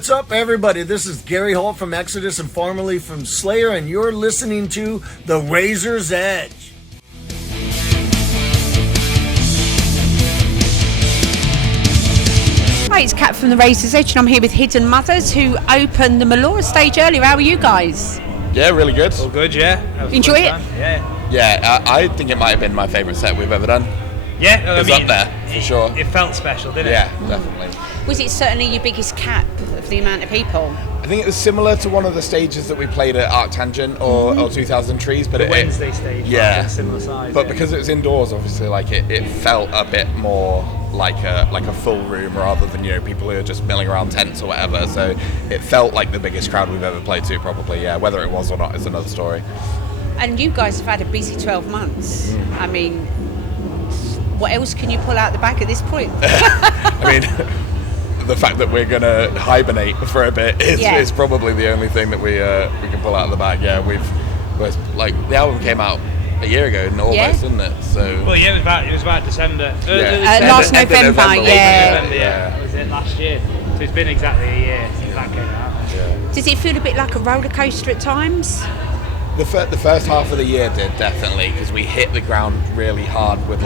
What's up, everybody? This is Gary Holt from Exodus and formerly from Slayer, and you're listening to The Razor's Edge. Hi, it's Kat from The Razor's Edge, and I'm here with Hidden Mothers, who opened the Melora stage earlier. How are you guys? Yeah, really good. All good, yeah. Enjoy it? Yeah, I think it might have been my favourite set we've ever done. Yeah, It was up there, for sure. It felt special, didn't it? Yeah, definitely. Was it certainly your biggest cap of the amount of people? I think it was similar to one of the stages that we played at Arctangent or 2000 Trees, but The Wednesday stage, yeah, similar size. but because it was indoors, obviously, like it felt a bit more like a full room rather than people who are just milling around tents or whatever. So it felt like the biggest crowd we've ever played to, probably. Yeah, whether it was or not is another story. And you guys have had a busy 12 months. I mean, what else can you pull out the bag at this point? I mean, the fact that we're going to hibernate for a bit is probably the only thing that we can pull out of the bag. Yeah, the album came out a year ago in August, didn't it? So well, yeah, it was about December. Last November, yeah. That was it last year. So it's been exactly a year since that came out. Yeah. Does it feel a bit like a roller coaster at times? The first half of the year did, definitely, because we hit the ground really hard with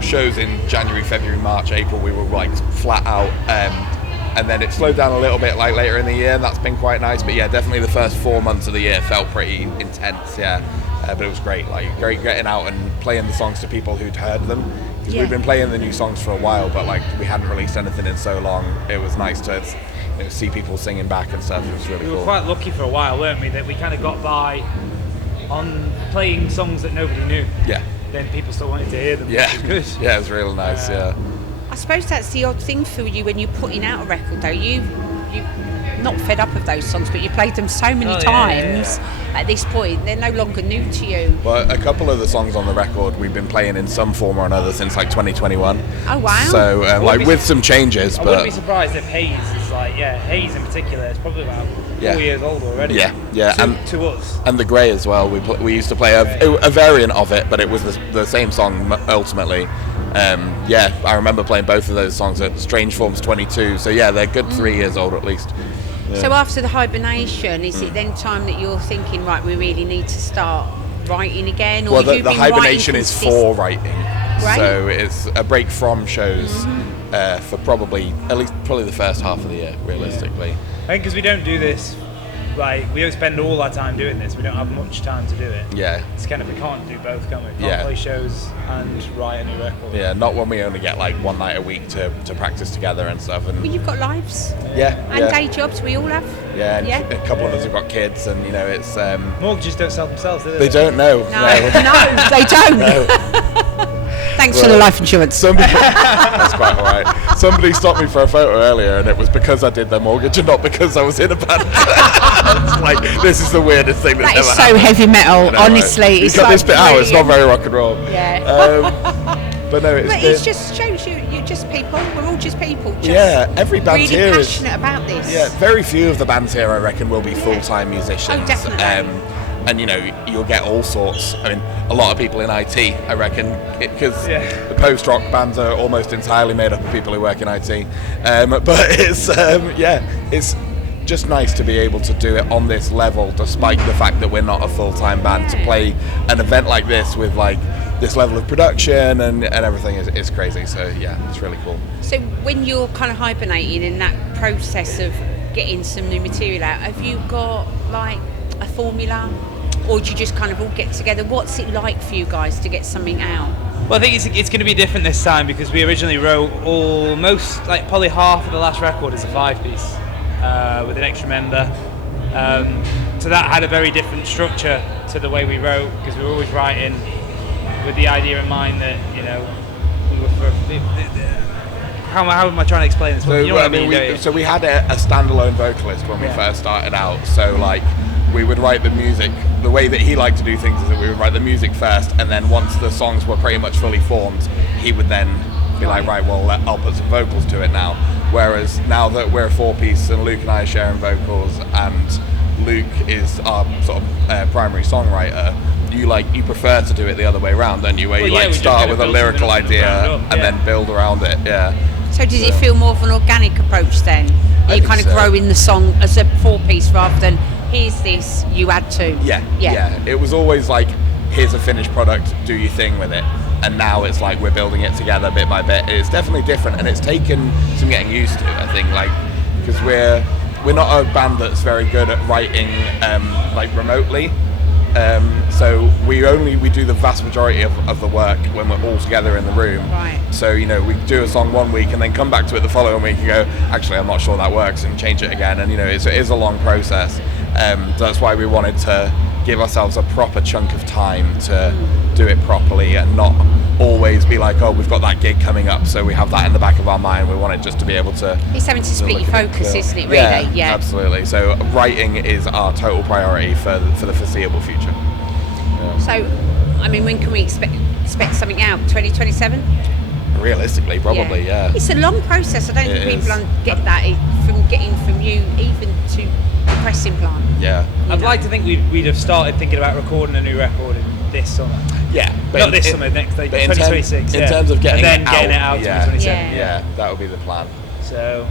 shows in January, February, March, April. We were flat out, and then it slowed down a little bit later in the year, and that's been quite nice. But yeah, definitely the first 4 months of the year felt pretty intense. Yeah, but it was great. Great getting out and playing the songs to people who'd heard them. Because we've been playing the new songs for a while, but we hadn't released anything in so long. It was nice to see people singing back and stuff. It was really cool. We were quite lucky for a while, weren't we? That we kind of got by on playing songs that nobody knew. Yeah. Then people still wanted to hear them. Yeah. Which was good. Yeah, it was real nice. Yeah. I suppose that's the odd thing for you when you're putting out a record, though. You're not fed up of those songs, but you played them so many times. At this point, they're no longer new to you. Well, a couple of the songs on the record we've been playing in some form or another since 2021. Oh wow! So with some changes, I wouldn't be surprised if Haze is Haze in particular is probably about 4 years old already. Yeah, to us. And the Grey as well. We used to play a variant of it, but it was the same song ultimately. I remember playing both of those songs at Strange Forms 22. So yeah, they're good 3 years old at least. Yeah. So after the hibernation, is it then time that you're thinking, right, we really need to start writing again? Or well, the hibernation is for writing. Right. So it's a break from shows for probably the first half of the year, realistically. I think because we don't do this, we don't spend all our time doing this. We don't have much time to do it. Yeah. It's kind of, we can't do both, can we? We can't play shows and write a new record. Yeah, not when we only get one night a week to practice together and stuff. And well, you've got lives. And day jobs, we all have. Yeah, and a couple of us have got kids, and it's... mortgages don't sell themselves, do they? They don't, no. No, they don't. No. Thanks for the life insurance. That's quite all right. Somebody stopped me for a photo earlier, and it was because I did their mortgage and not because I was in a band. It's this is the weirdest thing that's ever happened. That is so heavy metal, honestly. Right? It's got this bit out, it's not very rock and roll. Yeah. But no, it just shows you're just people. We're all just people. Every band really here is passionate about this. Yeah, very few of the bands here, I reckon, will be full-time musicians. Oh, definitely. And you'll get all sorts. I mean, a lot of people in IT, I reckon, because the post-rock bands are almost entirely made up of people who work in IT. But it's just nice to be able to do it on this level, despite the fact that we're not a full-time band. To play an event like this with this level of production and everything is crazy. So yeah, it's really cool. So when you're kind of hibernating in that process of getting some new material out, have you got a formula, or do you just kind of all get together? What's it like for you guys to get something out? Well, I think it's going to be different this time because we originally wrote almost probably half of the last record as a 5-piece with an extra member. So that had a very different structure to the way we wrote, because we were always writing with the idea in mind that we were how am I trying to explain this? So, you know what I mean? So we had a standalone vocalist when we first started out. So we would write the music. The way that he liked to do things is that we would write the music first, and then once the songs were pretty much fully formed, he would then be like, right, well, I'll put some vocals to it now. Whereas now that we're a 4-piece and Luke and I are sharing vocals, and Luke is our sort of primary songwriter, you prefer to do it the other way around, don't you? Where you start with a lyrical idea and then build around it. Yeah. So does it feel more of an organic approach then? And you kind of growing the song as a 4-piece rather than here's this, you add to. Yeah. It was always like, here's a finished product, do your thing with it. And now it's like we're building it together bit by bit. It's definitely different, and it's taken some getting used to, I think, like, because we're not a band that's very good at writing like remotely. So we do the vast majority of the work when we're all together in the room. Right. So, you know, we do a song one week and then come back to it the following week and go, actually, I'm not sure that works, and change it again. And, you know, it is a long process. That's why we wanted to give ourselves a proper chunk of time to do it properly, and not always be like, oh, we've got that gig coming up, so we have that in the back of our mind. We wanted just to be able to... It's having to split your focus, isn't it, really? Yeah, absolutely. So writing is our total priority for the foreseeable future. Yeah. So, I mean, when can we expect something out? 2027? Realistically, probably, yeah. It's a long process. I don't think people get that from you even to the pressing plant. Yeah. I'd like to think we'd have started thinking about recording a new record in this summer. Yeah, but not this summer, next like 2026. In terms of getting and then it getting it out 2027. Yeah, that would be the plan. So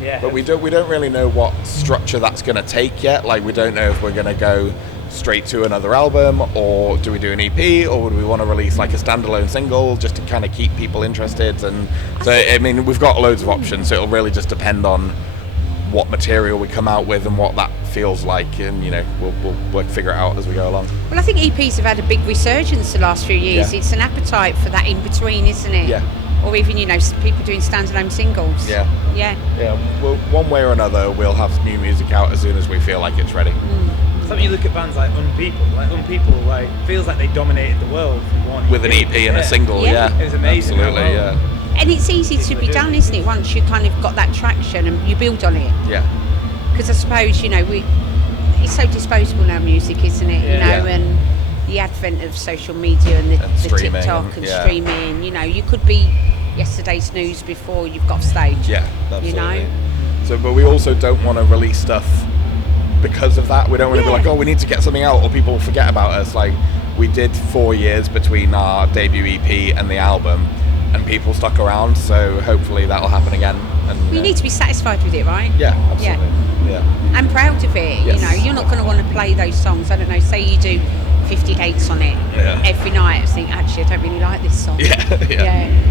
yeah. But we don't really know what structure that's going to take yet. Like, we don't know if we're going to go straight to another album, or do we do an EP, or would we want to release like a standalone single just to kind of keep people interested? And so, I mean, we've got loads of options, so it'll really just depend on what material we come out with and what that feels like, and, you know, we'll figure it out as we go along. Well, I think EPs have had a big resurgence the last few years. Yeah. It's an appetite for that in between, isn't it? Yeah. Or even, you know, people doing standalone singles. Yeah. Yeah. Well, one way or another, we'll have new music out as soon as we feel like it's ready. Something you look at bands like Unpeople, like feels like they dominated the world from one With an EP and a single, Yeah. It was amazing. Absolutely, yeah. And it's easy to be done, isn't it? Once you kind of got that traction and you build on it. Yeah. Because I suppose, you know, it's so disposable now, music, isn't it? You know, and the advent of social media and the streaming, TikTok and streaming, you know, you could be yesterday's news before you've got off stage. Yeah, absolutely. You know? So, but we also don't want to release stuff because of that. We don't want to be like, oh, we need to get something out or people will forget about us. Like, we did 4 years between our debut EP and the album, and people stuck around, so hopefully that'll happen again. And You need to be satisfied with it, right? Yeah, absolutely. Yeah. And proud of it. Yes. You know, you're not going to want to play those songs. I don't know, say you do 50 dates on it every night. I think, actually, I don't really like this song. Yeah.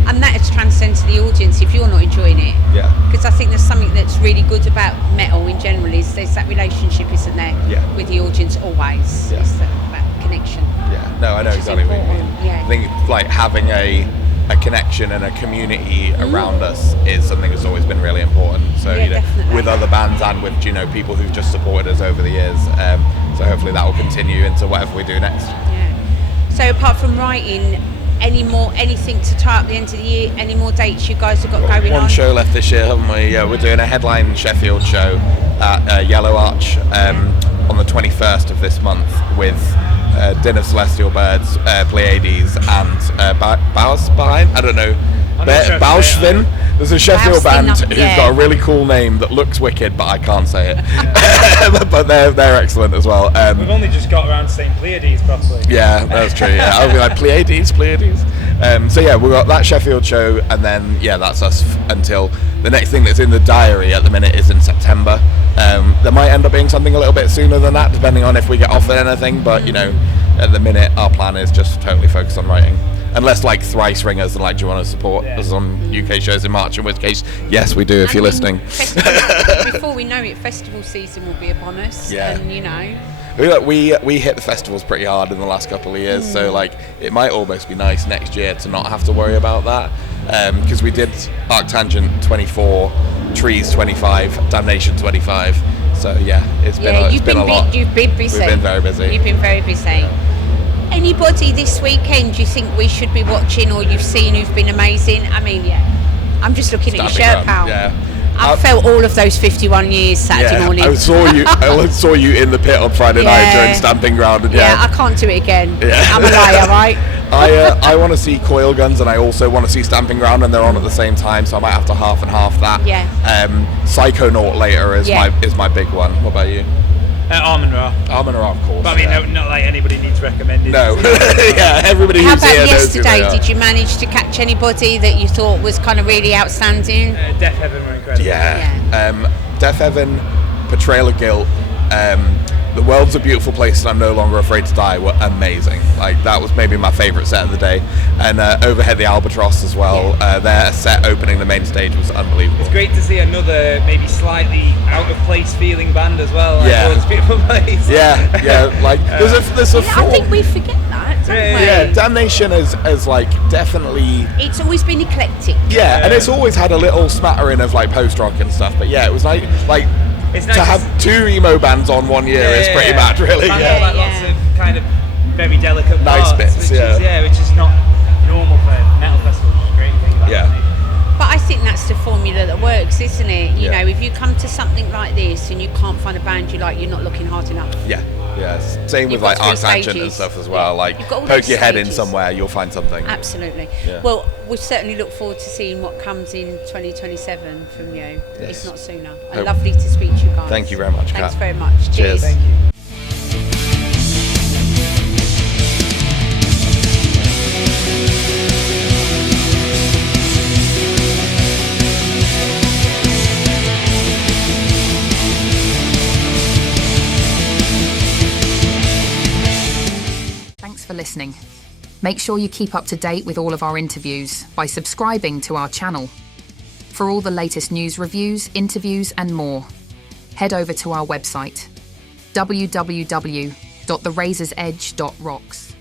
And that has transcended to the audience if you're not enjoying it. Yeah. Because I think there's something that's really good about metal in general, is there's that relationship, isn't there? Yeah. With the audience always. Yeah. It's that connection. Yeah. No, I know Which is exactly what you mean. important, yeah. I think like having a connection and a community around us is something that's always been really important. So, Yeah, you know, definitely. with other bands and with, you know, people who've just supported us over the years. So hopefully that will continue into whatever we do next. Yeah. So apart from writing, anything to tie up the end of the year? Any more dates you guys have got going on? One show left this year, haven't we? Yeah, we're doing a headline Sheffield show at Yellow Arch on the 21st of this month with Din of Celestial Birds, Pleiades, and Baus behind. I don't know. Bauschvin. There's a Sheffield band who's got a really cool name that looks wicked, but I can't say it. But they're excellent as well. We've only just got around to saying Pleiades properly. Yeah, that's true. Yeah, I'll be like Pleiades. So yeah, we've got that Sheffield show, and then that's us until the next thing that's in the diary at the minute is in September. There might end up being something a little bit sooner than that, depending on if we get offered anything. But, you know, at the minute, our plan is just totally focused on writing. Unless like Thrice ring us and like, do you want to support us on UK shows in March? In which case, yes, we do if you're listening. Before we know it, festival season will be upon us. Yeah. And, you know. We hit the festivals pretty hard in the last couple of years, so like it might almost be nice next year to not have to worry about that, because we did Arctangent 24, Trees 25, Damnation 25. So yeah, it's been a lot. You've been busy. We've been very busy. You've been very busy. Anybody this weekend you think we should be watching or you've seen who've been amazing? I mean, I'm just looking at your shirt, pal. Yeah. I felt all of those 51 years Saturday morning. I saw you in the pit on Friday night during Stamping Ground. And I can't do it again. Yeah. I'm a liar, right? I want to see Coil Guns and I also want to see Stamping Ground, and they're on at the same time, so I might have to half and half that. Yeah. Psychonaut later is my big one. What about you? Almond Ra. Almond Ra, of course. But I mean, yeah. not like anybody needs recommended. No. Yeah, everybody How who's about here knows who they yesterday? are. Did you manage to catch anybody that you thought was kind of really outstanding? Death Heaven were incredible. Yeah. Death Heaven, Portrayal of Guilt, The World's a Beautiful Place and I'm No Longer Afraid to Die were amazing. Like, that was maybe my favourite set of the day. And Overhead the Albatross as well. Their set opening the main stage was unbelievable. It's great to see another maybe slightly out of place feeling band as well. Like, Yeah. World's a Beautiful Place. Yeah. Like, there's a I think we forget that, don't we? Yeah, Damnation is like definitely. It's always been eclectic. Yeah, and it's always had a little smattering of like post rock and stuff. But yeah, it was like It's nice to have two emo bands on 1 year is pretty mad, really. Bands Yeah. with, like, lots of kind of very delicate Nice parts, bits, which yeah. which is not normal for metal festivals, which is a great thing about Yeah. it. But I think that's the formula that works, isn't it? You Yeah. know, if you come to something like this and you can't find a band you like, you're not looking hard enough. Yeah. Same You've with like got Arc those Tangent and stages. stuff as well. Like, You've got all poke those your head in stages. somewhere, you'll find something. Absolutely. Yeah. Well, we certainly look forward to seeing what comes in 2027 from you, Yes. if not sooner. And Hope- lovely to speak to you guys. Thank you very much, Thanks Kat. very much. Cheers. Cheers. Thank you. Thanks for listening. Make sure you keep up to date with all of our interviews by subscribing to our channel. For all the latest news, reviews, interviews, and more, head over to our website, www.therazorsedge.rocks.